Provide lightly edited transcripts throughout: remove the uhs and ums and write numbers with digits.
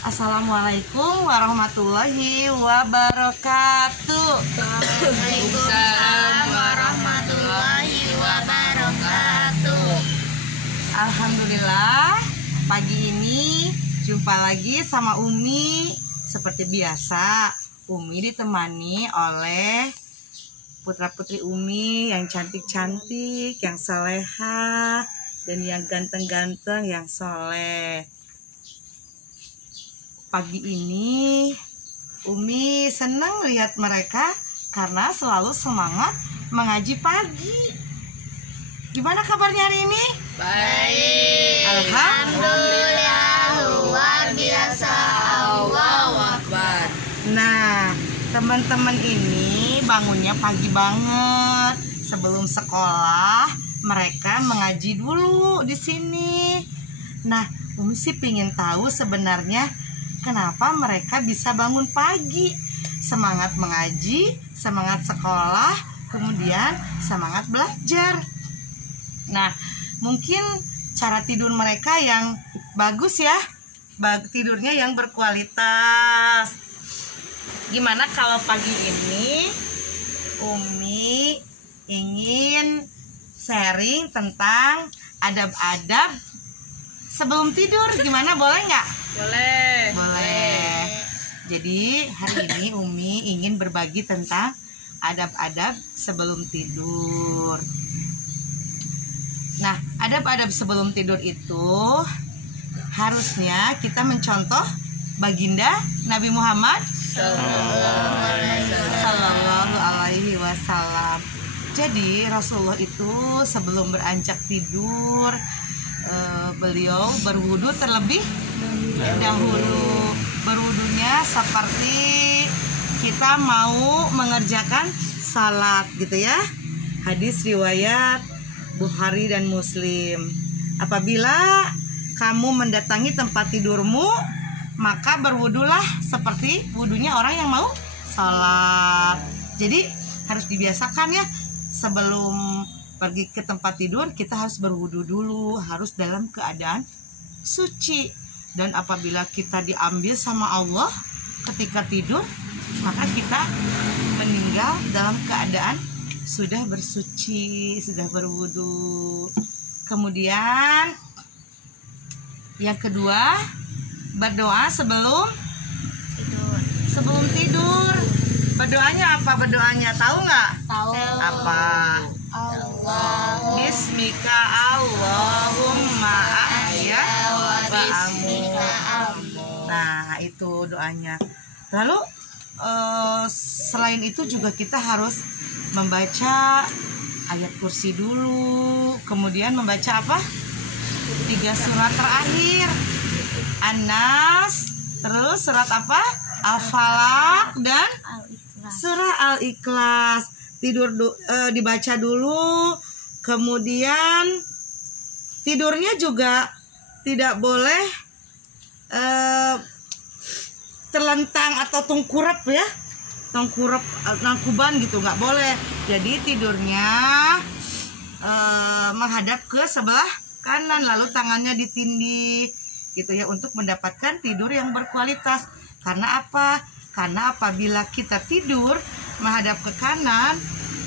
Assalamualaikum warahmatullahi wabarakatuh. Waalaikumsalam warahmatullahi wabarakatuh. Alhamdulillah, pagi ini jumpa lagi sama Umi. Seperti biasa, Umi ditemani oleh putra-putri Umi yang cantik-cantik, yang salehah, dan yang ganteng-ganteng, yang soleh. Pagi ini Umi senang lihat mereka karena selalu semangat mengaji pagi. Gimana kabarnya hari ini? Baik. Alhamdulillah, luar biasa. Allahu Akbar. Nah, teman-teman ini bangunnya pagi banget. Sebelum sekolah, mereka mengaji dulu di sini. Nah, Umi sih pengen tahu sebenarnya kenapa mereka bisa bangun pagi, semangat mengaji, semangat sekolah, kemudian semangat belajar. Nah, mungkin cara tidur mereka yang bagus ya, tidurnya yang berkualitas. Gimana kalau pagi ini Umi ingin sharing tentang adab-adab sebelum tidur, gimana, boleh nggak? Boleh. Jadi hari ini Umi ingin berbagi tentang adab-adab sebelum tidur. Nah, adab-adab sebelum tidur itu harusnya kita mencontoh baginda Nabi Muhammad Sallallahu Alaihi Wasallam. Jadi Rasulullah itu sebelum beranjak tidur, beliau berwudu terlebih dahulu. Berwudunya seperti kita mau mengerjakan salat gitu ya. Hadis riwayat Bukhari dan Muslim. Apabila kamu mendatangi tempat tidurmu, maka berwudulah seperti wudunya orang yang mau salat. Jadi harus dibiasakan ya, sebelum pergi ke tempat tidur kita harus berwudu dulu, harus dalam keadaan suci. Dan apabila kita diambil sama Allah ketika tidur, maka kita meninggal dalam keadaan sudah bersuci, sudah berwudu. Kemudian yang kedua, berdoa sebelum tidur. Berdoanya apa? Berdoanya tahu nggak? Tahu. Apa? Allah. Bismika Allahumma ahya wa Bismika amut. Nah, itu doanya. Lalu selain itu juga kita harus membaca ayat kursi dulu. Kemudian membaca apa? 3 surat terakhir. An-Nas, terus surat apa? Al-Falaq dan surah Al-Ikhlas. Dibaca dulu. Kemudian tidurnya juga tidak boleh terlentang atau tengkurap ya, nangkuban gitu, nggak boleh. Jadi tidurnya menghadap ke sebelah kanan, lalu tangannya ditindih gitu ya, untuk mendapatkan tidur yang berkualitas. Karena apa? Karena apabila kita tidur menghadap ke kanan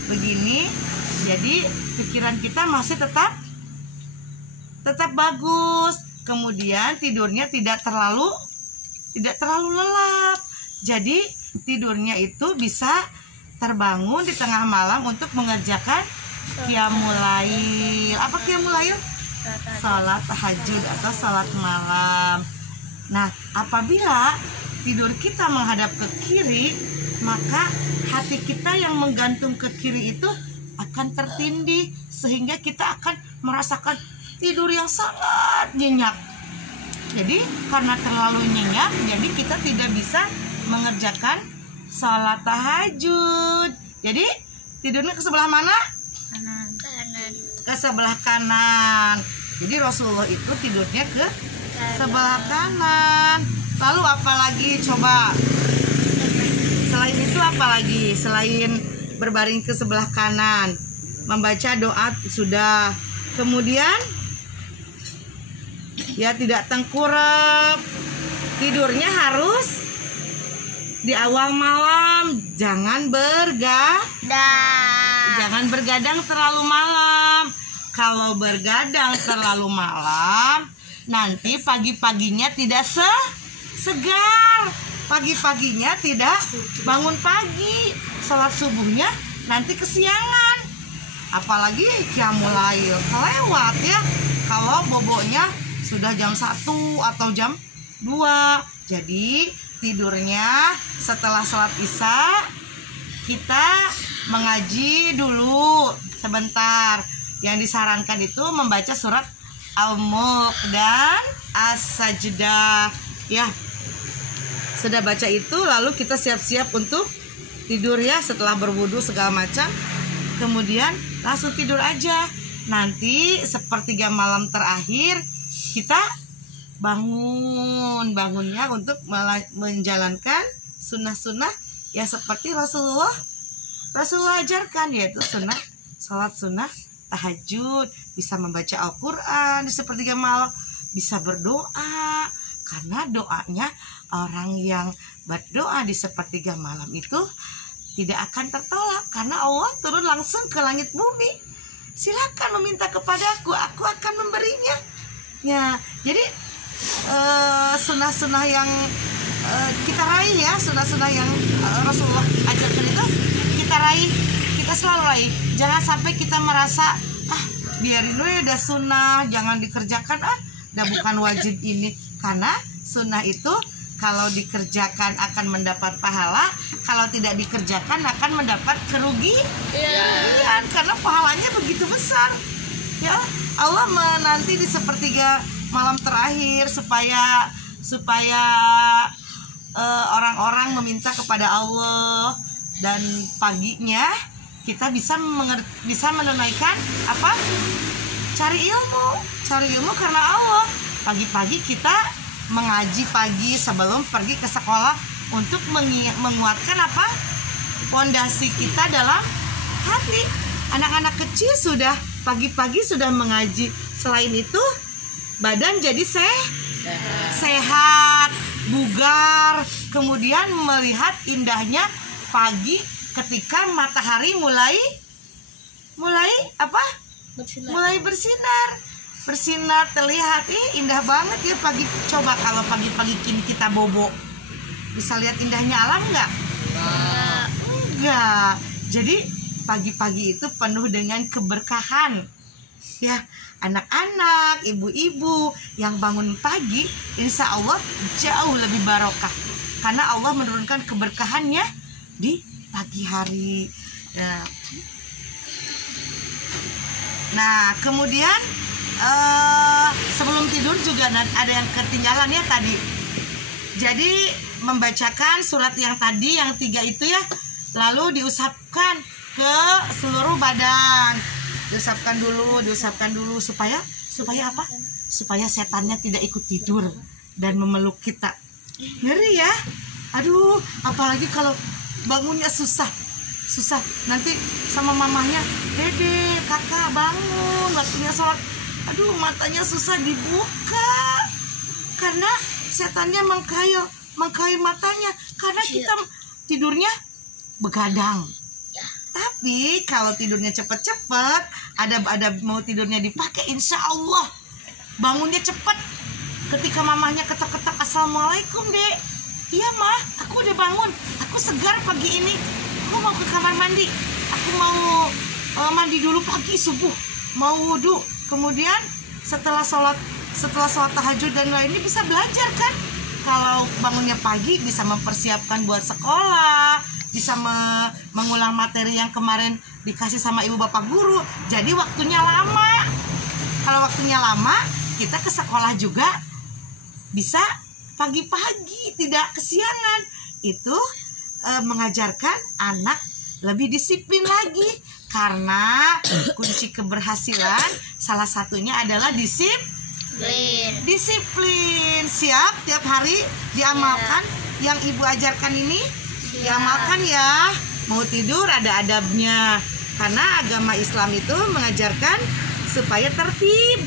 begini, jadi pikiran kita masih tetap bagus. Kemudian tidurnya tidak terlalu lelap. Jadi tidurnya itu bisa terbangun di tengah malam untuk mengerjakan qiyamul lail. Apa qiyamul lail? Salat tahajud atau salat malam. Nah, apabila tidur kita menghadap ke kiri, maka hati kita yang menggantung ke kiri itu akan tertindih, sehingga kita akan merasakan tidur yang sangat nyenyak. Jadi karena terlalu nyenyak, jadi kita tidak bisa mengerjakan salat tahajud. Jadi tidurnya ke sebelah mana? Kanan. Ke sebelah kanan. Jadi Rasulullah itu tidurnya ke sebelah kanan. Lalu apalagi coba? Selain itu apalagi? Selain berbaring ke sebelah kanan, membaca doa sudah. Kemudian ya tidak tengkurap, tidurnya harus di awal malam, jangan bergadang terlalu malam. Kalau bergadang terlalu malam, nanti pagi-paginya tidak segar. Pagi-paginya tidak bangun pagi, sholat subuhnya nanti kesiangan. Apalagi qiyamul lail kelewat ya. Kalau boboknya sudah jam 1 atau jam 2. Jadi tidurnya setelah sholat isya kita mengaji dulu sebentar. Yang disarankan itu membaca surat Al-Mulk dan As-Sajdah ya. Sudah baca itu lalu kita siap-siap untuk tidur ya, setelah berwudu segala macam. Kemudian langsung tidur aja. Nanti sepertiga malam terakhir kita bangunnya untuk menjalankan sunnah-sunnah yang seperti Rasulullah ajarkan, yaitu sholat sunnah tahajud, bisa membaca Al-Quran di sepertiga malam, bisa berdoa. Karena doanya orang yang berdoa di sepertiga malam itu tidak akan tertolak, karena Allah turun langsung ke langit bumi. Silakan meminta kepadaku, aku akan memberinya. Ya, jadi sunnah-sunnah yang kita raih ya, sunnah-sunnah yang Rasulullah ajarkan itu kita raih, kita selalu raih. Jangan sampai kita merasa biarin udah sunnah, jangan dikerjakan, udah bukan wajib ini. Karena sunnah itu kalau dikerjakan akan mendapat pahala, kalau tidak dikerjakan akan mendapat kerugian. Karena pahalanya begitu besar. Ya, Allah menanti di sepertiga malam terakhir supaya orang-orang meminta kepada Allah, dan paginya kita bisa menunaikan apa? Cari ilmu karena Allah. Pagi-pagi kita mengaji pagi sebelum pergi ke sekolah untuk menguatkan apa? Pondasi kita dalam hati. Anak-anak kecil sudah pagi-pagi sudah mengaji. Selain itu badan jadi sehat, bugar. Kemudian melihat indahnya pagi ketika matahari mulai apa? Mulai bersinar terlihat indah banget ya pagi. Coba kalau pagi-pagi kita bobo, bisa lihat indahnya alam nggak? Enggak. Jadi pagi-pagi itu penuh dengan keberkahan ya. Anak-anak, ibu-ibu yang bangun pagi, insya Allah jauh lebih barokah, karena Allah menurunkan keberkahannya di pagi hari ya. Nah kemudian sebelum tidur juga ada yang ketinggalan ya tadi. Jadi membacakan surat yang tadi yang 3 itu ya, lalu diusapkan ke seluruh badan. Diusapkan dulu supaya apa? Supaya setannya tidak ikut tidur dan memeluk kita. Ngeri ya. Aduh, apalagi kalau bangunnya susah. Nanti sama mamanya, "Dede, kakak bangun, waktunya sholat." Aduh, matanya susah dibuka karena setannya mengkail matanya, karena kita tidurnya begadang. Tapi kalau tidurnya cepet-cepet, ada mau tidurnya dipakai, insya Allah bangunnya cepet. Ketika mamahnya ketok-ketok, "Assalamualaikum dek." "Iya mah, aku udah bangun, aku segar pagi ini, aku mau ke kamar mandi, aku mau mandi dulu pagi subuh, mau wudhu." Kemudian setelah sholat tahajud dan lainnya bisa belajar kan. Kalau bangunnya pagi bisa mempersiapkan buat sekolah, bisa mengulang materi yang kemarin dikasih sama ibu bapak guru. Jadi waktunya lama. Kalau waktunya lama, kita ke sekolah juga bisa pagi-pagi, tidak kesiangan. Itu mengajarkan anak lebih disiplin lagi. Karena kunci keberhasilan salah satunya adalah disiplin. Siap tiap hari diamalkan yang ibu ajarkan ini. Diamalkan ya. Mau tidur ada adabnya, karena agama Islam itu mengajarkan supaya tertib.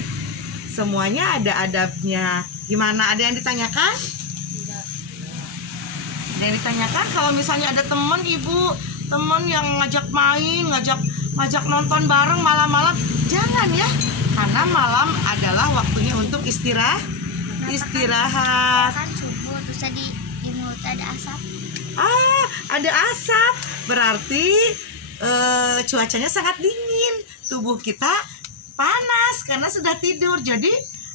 Semuanya ada adabnya. Gimana, ada yang ditanyakan? Dan ditanyakan kalau misalnya ada teman ibu, teman yang ngajak main, ngajak nonton bareng malam-malam, jangan ya, karena malam adalah waktunya untuk istirahat. Kan subuh terus tadi di mulut ada asap. Ada asap, berarti cuacanya sangat dingin, tubuh kita panas karena sudah tidur, jadi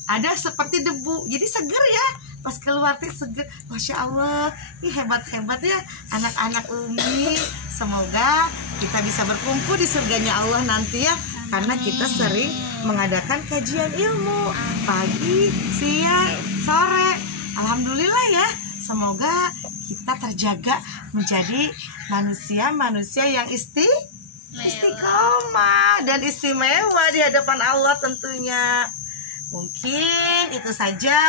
ada seperti debu, jadi seger ya. Pas keluar tuh seger, masya Allah, ini hebat-hebat ya anak-anak Umi. Semoga kita bisa berkumpul di surganya Allah nanti ya, karena kita sering mengadakan kajian ilmu pagi, siang, sore. Alhamdulillah ya, semoga kita terjaga menjadi manusia yang istiqomah dan istimewa di hadapan Allah tentunya. Mungkin itu saja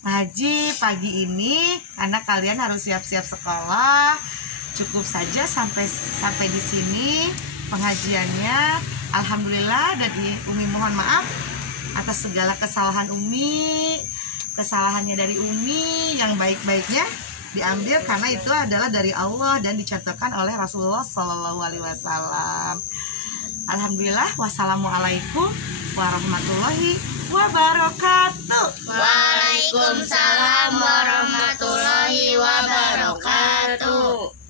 ngaji pagi ini, karena kalian harus siap-siap sekolah. Cukup saja sampai di sini pengajiannya. Alhamdulillah, dan Umi mohon maaf atas segala kesalahan Umi. Kesalahannya dari Umi yang baik-baiknya diambil karena itu adalah dari Allah dan dicontohkan oleh Rasulullah SAW. Alhamdulillah, wassalamualaikum warahmatullahi wabarakatuh. Waalaikumsalam warahmatullahi wabarakatuh.